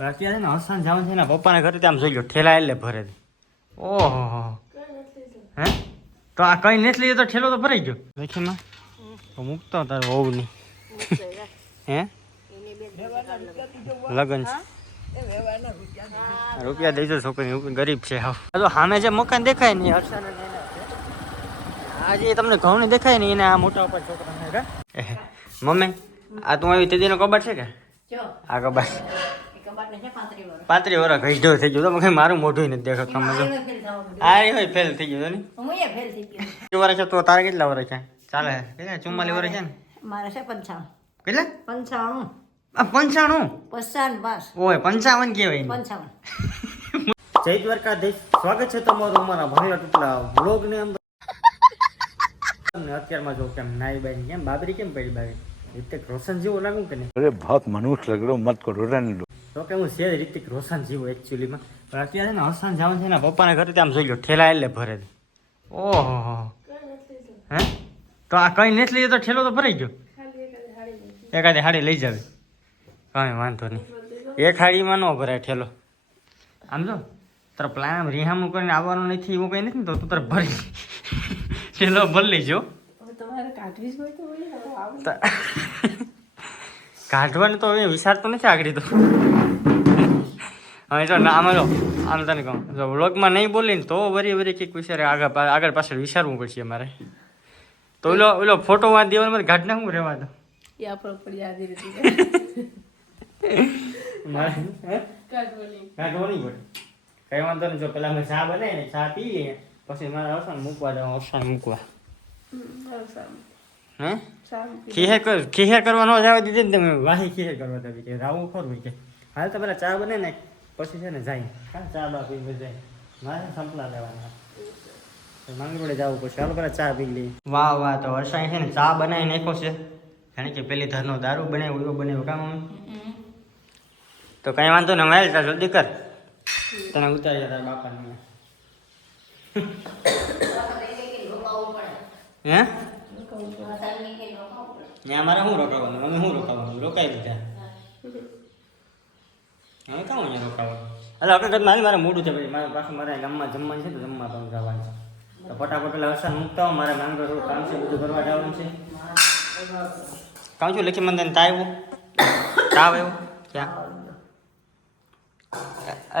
છે ને હસન જવાનું છે ને પપ્પાના ઘરે આમ જોઈ લો ઠેલા એટલે ભરે ઓહો. હે? તો આ કઈ નથી લીધો તો ઠેલો તો ભરાઈ ગયો. દેખી માં તો મૂકતો તાર વહુ ની હે? લગન છે. રૂપિયા દઈ દો છોકરી ગરીબ છે. હાવ. તો સામે જે મકાન દેખાય ને હા હર્ષાને ને એના છે. આ જે તમને ઘઉં દેખાય ને એને આ મોટા ઉપર છોકરા મમ્મી આ તું આવી તેદીનો કબાટ છે કે? આ કબાટ. છે પાંત્રી વર્ષ ઘઈઢો થઈ ગયો તમે કઈ મારું મોઢું નથી દેખો તમે તો આ હોય ફેલ થઈ ગયો ને કેટલા તો તારે કેટલા વર્ષ છે? ચાલે કેટલા? ચુમ્માલી વર્ષ છે ને? મારે છે પંચાવન. કેટલા? પંચાવન. જય દ્વારકાધીશ. સ્વાગત છે તમારું અમારા ભાઈઓ ટુકડા બ્લોગની અત્યારમાં જો કેમ નાઈ બાઈ કેમ બાબરી કેમ પડી બાબરી? રોશન જેવું લાગ્યું કે નહીં? અરે બહુ મનુષ્ય મત કરો રહેને તો કે હું છે રિતિક રોશન જેવો એકચ્યુઅલીમાં પણ અત્યારે ને હસન જવાનું છે ને પપ્પાના ઘરે આમ જોઈ લો ઠેલા એટલે ભરે ઓહો. હે? તો આ કંઈ નથી લીધો તો ઠેલો તો ભરાઈ ગયો. એકાદી હાડી લઈ જાવે. કાંઈ વાંધો નહીં. એક હાડીમાં ન ભરાય ઠેલો. આમ જો તારા પ્લાન રિહામું કરીને આવવાનું નથી એવું કંઈ નથી ને તો તું તારે ભરી. ઠેલો ભરી લેજો. કાઢવાનું તો હવે વિચારતો નથી આગળ તો. હા જો ના આમાં જો આમ તને કહું જો વ્લોગમાં નહીં બોલીને તો વરી વરી કંઈક વિચારે આગળ આગળ પાછળ વિચારવું પડશે મારે તો ઓલો ઓલો ફોટો વાંચ દેવાનો મારે ઘાટના હું રહેવા દો કઈ વાંધો નહીં જો પેલા મેં ચા બનાવી ચા પી પછી મારે અવસાન મૂકવા જવાનું અવસાન મૂકવા. હે? ખીહેર ખીહેર કરવા ન જવા દીધી ને તમે. વાહી ખીહેર કરવા દેવી રાવું ખરું કે હાલ તો પેલા ચા બને ને પછી છે ને જાય. હા ચા બા પીને જાય. મારે સંપલા લેવાના. માંગી પડે જવું પછી હાલો પેલા ચા પી લઈ વાહ વાહ તો વર્ષાએ છે ને ચા બનાવી નાખ્યો છે. જાણે કે પેલી ધારનો દારૂ બનાવ્યો એવો બનાવ્યો. કામ તો કઈ વાંધો ને મારે તા જલ્દી કર. તને ઉતારી તારા બાપાને હે? ત્યાં મારે શું રોકાવાનું? અમે શું રોકાવાનું? રોકાઈ દીધા હવે કામ અહીંયા રોકાવાનું એટલે આપણે મારે મારે મોડું છે ભાઈ મારે પાછું મારે ગામમાં જમવાનું છે તો જમવા પણ જવાનું છે તો ફટાફટ પેલા અવસાન મૂકતા હો મારે માંગો થોડું કામ છે બધું કરવા જવાનું છે. કામ છું લખી મંદિર તાવ આવ્યું તાવ આવ્યો ક્યાં?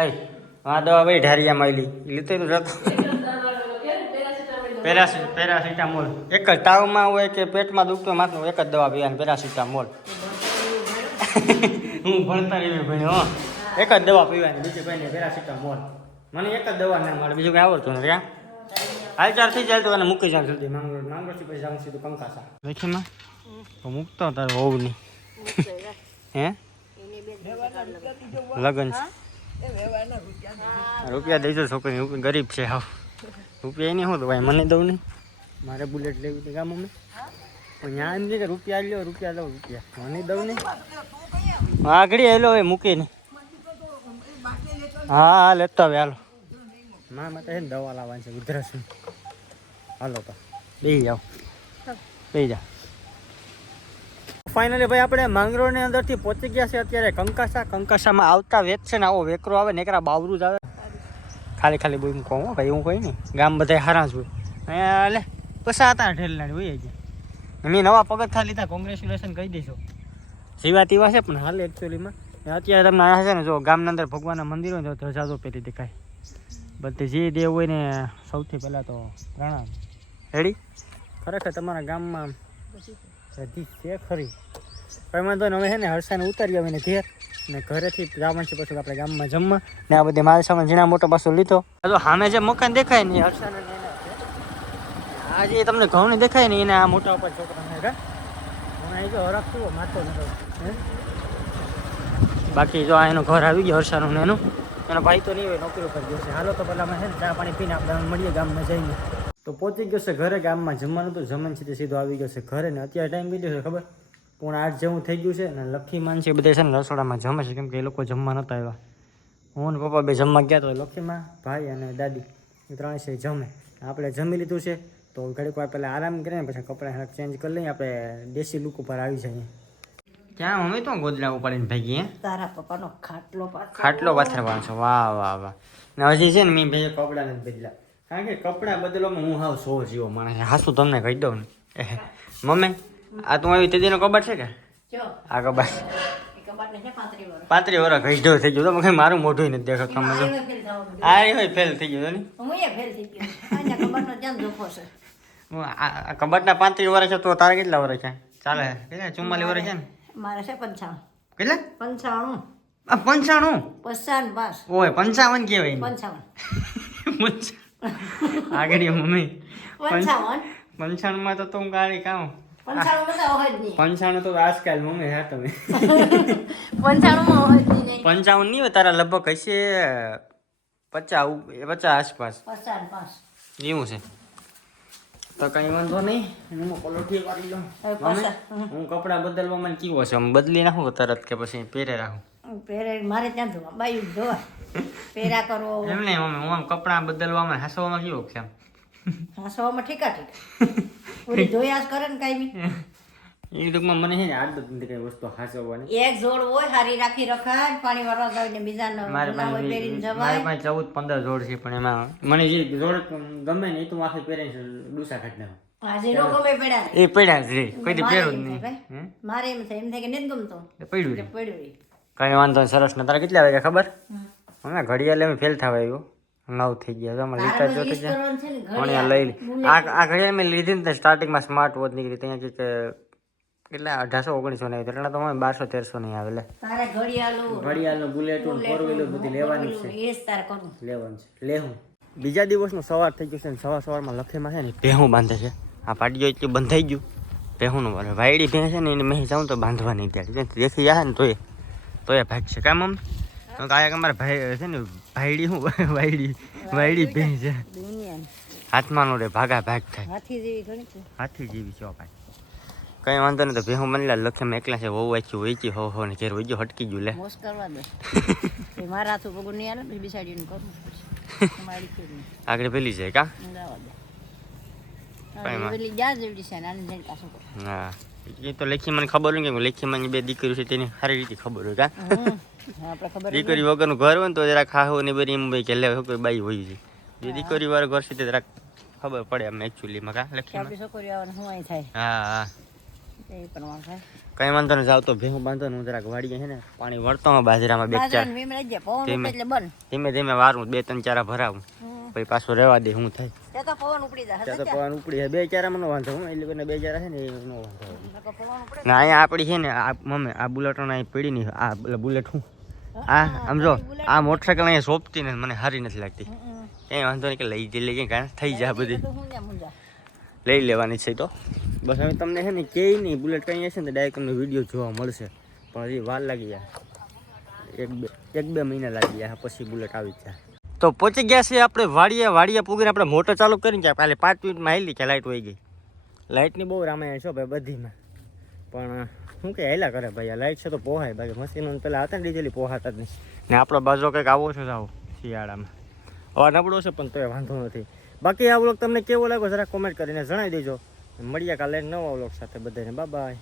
અય હા દવા ભાઈ ઢારિયા આવેલી લીધે તો જતો પેરાસી પેરાસિટામોલ. એક જ તાવમાં હોય કે પેટમાં દુખતો માથું એક જ દવા પીવાની પેરાસિટામોલ. હું ભણતા રહી ભાઈ હો. એક જ દવા પીવાની બીજું કઈ નહીં પેરાસિટામોલ. મને એક જ દવા ના મળે બીજું કઈ આવડતું નથી હા? હાલ ચાર થઈ જાય તો એને મૂકી જાય સુધી માંગરોળ માંગરોથી પછી જાઉં સીધું કંકાસા. દેખીમાં તો મૂકતો તારે હોવ નહીં. હે? લગન છે. રૂપિયા દઈજો છોકરી ગરીબ છે હાવ રૂપિયા નહીં શું તો ભાઈ મને દઉં નહીં? મારે બુલેટ લેવી હતી ગામ અમે ત્યાં એમ નહીં કે રૂપિયા લ્યો રૂપિયા દઉં રૂપિયા. મને દઉં નહીં. આગળ હેલો એ મૂકે નહીં હા લેતો હવે હાલો. મા માટે છે ને દવા લાવવાની છે ઉધરસ હાલો તો. બે જાઓ. બે જા. ફાઇનલી ભાઈ આપણે માંગરોળની અંદરથી પહોંચી ગયા છે અત્યારે કંકાસા. કંકાસામાં આવતા વેચ છે ને આવો વેકરો આવે ને એકરા બાવરું જ આવે. ખાલી ખાલી બોલ કહું હો ભાઈ હું કંઈ નહીં. ગામ બધા હારા જ હોય લે પસા હતા ઠેલનાડી હોય જ મેં નવા પગથા લીધા કોંગ્રેચ્યુલેશન કહી દઈશું જીવા તીવા છે પણ હાલ એકચ્યુઅલીમાં અત્યારે તમને આ છે ને જો ગામના અંદર ભગવાનના મંદિર હોય તો ધજા તો પેલી દેખાય. બધી જે દેવ હોય ને સૌથી પહેલાં તો પ્રણામ રેડી ખરેખર તમારા ગામમાં બધી છે ખરી. પણ વાંધો નહીં હવે છે ને હરસાને ઉતારી આવીને ઘેર ને ઘરેથી જવાનું છે પછી આપણે ગામમાં જમવા ને આ બધી માલ સામાન ઝીણા મોટો પાછો લીધો. તો સામે જે મકાન દેખાય ને હરસાને આ જે તમને ઘઉં દેખાય ને એને આ મોટા ઉપર છોકરાને હમણાં એ જો હરખ હે? બાકી જો એનું ઘર આવી ગયું હર્ષાનું એનું, એનો ભાઈ તો નહીં હોય, નોકરી કરી ગયો છે. હાલો તો પહેલાં છે ને ચા પાણી પીને આપણે મળીએ ગામમાં જઈને. તો પહોંચી ગયો છે ઘરે, ગામમાં જમવાનું તો છે તે સીધો આવી ગયો છે ઘરે ને અત્યારે ટાઈમ બીજો છે, ખબર? પણ આઠ જેવું થઈ ગયું છે ને લખીમાન છે બધા છે ને રસોડામાં જમે છે, કેમ કે એ લોકો જમવા નતા આવ્યા. હું ને પપ્પા બે જમવા ગયા તો લખીમાં, ભાઈ અને દાદી, એ ત્રણે છે જમે. આપણે જમી લીધું છે, તો ઘડીક વાર પહેલાં આરામ કરીને પછી કપડાં ચેન્જ કરી લઈએ, આપણે દેશી લુક ઉપર આવી જઈએ. ક્યાં? મમ્મી તો ગોદડા ઉપાડીને ભાગી હે? તારા પપ્પાનો ખાટલો પાછો ખાટલો પાથરવાનો છો. વાહ વાહ વાહ. ને હજી છે ને મેં ભાઈ કપડા નથી બદલા કારણ કે કપડા બદલવામાં હું હાવ સો જીવો માણસ. હાસું તમને કહી દઉં ને. મમ્મી આ તું આવી તેદીનો કબાટ છે કે? જો. આ કબાટ. પાંત્રી વર્ષ પાંત્રીસ વર્ષ થઈ ગયો. તો મને મારું મોઢું નથી દેખાતું. તમે આ હોય ફેલ થઈ ગયો ને. હું ફેલ થઈ ગયો. આ કબાટના પાંત્રીસ વર્ષ છે તો તારા કેટલા વર્ષ છે? ચાલે. કેટલા? ચુમ્માલીસ વર્ષ છે ને? મારે છે પંચાવન કેટલા? પંચાણું. આ પંચાણું? પંચાવન પાસ ઓય પંચાવન કહેવાય પંચાવન. પંચાવન આગળ મમ્મી. પંચાવન. પંચાણુંમાં તો તું ગાડી કામ પંચાણું પંચાણું તો આજકાલ મમ્મી હા તમે. નહીં પંચાવન નહીં હોય તારા લગભગ હશે પચાસ પચાસ આસપાસ. એવું છે. તો કઈ વાંધો નહીં. હું પલોઠી વાળી લઉં હું કપડાં બદલવામાં કેવો છે. બદલી નાખું તરત કે પછી પહેરે રાખું? પહેરે મારે ત્યાં ધોવા બાયું ધોવા. પહેરા કરો એમ નહીં મમ્મી હું આમ કપડાં બદલવામાં હાસવામાં કેવો છે? હસવામાં ઠીકા ઠીકા. પૂરી ધોયા કરે ને કાંઈ બી એ ટૂંકમાં મને છે ને આદત નથી કઈ વસ્તુ હાસવવાની. એક જોડ હોય હારી રાખી રખાય પાણી વાળવા જાય ને બીજા મારી મારે પાસે મારી પાસે ચૌદ પંદર જોડ છે પણ એમાં મને જે જોડ ગમે ને એ તો આખી પહેરીને ડૂસા કાઢી નાખું. આજે નો ગમે પડ્યા. એ પડ્યા જ રે કોઈ દી પહેરું જ નહીં. મારે એમ થાય એમ થાય કે નથી ગમતો. એ પડ્યું પડ્યું કઈ વાંધો સરસ. ને તારે કેટલા વાગ્યા ખબર. હમણાં ઘડિયાળ એમ ફેલ થવા આવ્યો. નવ થઈ ગયા તો અમારે તારે લીટા બધું જો use થઈ ગયા કરવાનું છે ઘડિયાળ. લઈ આ આ ઘડિયાળ મેં લીધી ને સ્ટાર્ટિંગમાં સ્માર્ટ વોચ નીકળી. ત્યાં કે કેટલા અઢારસો ઓગણીસો ને આવી એટલા તો મને બારસો તેરસો નહીં આવે લે. તારે ઘડિયાળું ઘડિયાળનું બુલેટું ફોર વ્હીલર બધી લેવાની છે. એ જ તારે કરવું. લેવાનું છે. લેવું બીજા દિવસનું સવાર થઈ ગયું છે ને સવાર સવારમાં લખેમાં છે ને ભેહું બાંધે છે. આ પાટીઓ એટલું બંધાઈ ગયું. ભેહુંનું મારે વાયડી ભેં છે ને એને મેં જાઉં તો બાંધવાની ત્યારે દેખી જાય ને તોય તોય ભાગ છે. કામ આમ તો કાંઈક અમારે ભાઈ છે ને ભાઈડી શું? વાયડી વાયડી ભેં છે. હાથમાંનો હાથમાં નો રે ભાગા ભાગ થાય. હાથી જેવી ઘણી હાથી જેવી છો ભાઈ. કઈ વાંધો નહીં તો ભેહું મને લખેમાં એકલા છે વહુ વાંચ્યું વેચી હો હો ને ઘેર વૈજો હટકી ગયું લે. મોસ કરવા દે. એ મારા હાથું પગું નહીં આવે ને બિસાડીને કરું પછી. આગળ પેલી કા? માં. જેવડી છે જઈને હા. એ તો લેખી મને ખબર હોય કે લેખીમાં બે દીકરીઓ છે તેની સારી રીતે ખબર હોય કા? દીકરી વગરનું ઘર હોય ને તો જરા ખાહો ને બધી એમ ભાઈ કે લે કોઈ બાઈ હોય છે. જે દીકરી વાળું ઘર છે તે જરાક ખબર પડે એમ એકચ્યુઅલીમાં કા લખી છોકરીઓ આવે ને અહીં થાય. હા હા. કઈ વાંધો નહીં જાવ તો ભેહું બાંધો ને હું જરાક વાડીએ છે ને પાણી વળતો બાજરામાં બે ચાર. ધીમે. ધીમે ધીમે વારું બે ત્રણ ચારા ભરાવું. પછી પાછું રહેવા દે હું થાય. ત્યાં તો પવન ઉપડી જાય ત્યાં તો પવન ઉપડી જાય. બે ચારામાં નો વાંધો હું એટલે બંને બે ચારા છે ને એ નો વાંધો. ને અહીંયા આપણી છે ને આ મમ્મી આ બુલેટો અહીં પડી નહીં આ એટલે બુલેટ હું. આ સમજો આ મોટરસાઇકલ અહીંયા સોંપતી ને મને સારી નથી લાગતી. ક્યાંય વાંધો નહીં કે લઈ જઈ લઈ જાય કારણ થઈ જાય બધી. લઈ લેવાની છે તો. બસ હવે તમને છે ને કે નહીં બુલેટ કઈ હશે ને ડાયરેક્ટ તમને વીડિયો જોવા મળશે. પણ હજી વાર લાગી જાય એક બે એક બે મહિના લાગી જાય પછી બુલેટ આવી જાય તો પહોંચી ગયા છે આપણે વાડીએ વાડીએ પૂગીને આપણે મોટર ચાલુ કરીને ગયા. કાલે પાંચ મિનિટમાં હેલી કે લાઇટ વહી ગઈ. લાઇટની બહુ રામાયણ છે ભાઈ બધીમાં. પણ શું કે હેલા કરે ભાઈ લાઇટ છે તો પોહાય બાકી મશીનો પેલા હતા ને ડીઝેલી પોહાતા જ નહીં. ને આપણો બાજુ કંઈક આવો છો જાવ શિયાળામાં. હવા નબળો છે પણ તોય વાંધો નથી. બાકી આ વ્લોગ તમને કેવો લાગ્યો, જરા કોમેન્ટ કરીને જણાવી દેજો. મળીએ કાલે નવા વ્લોગ સાથે બધાને. બાય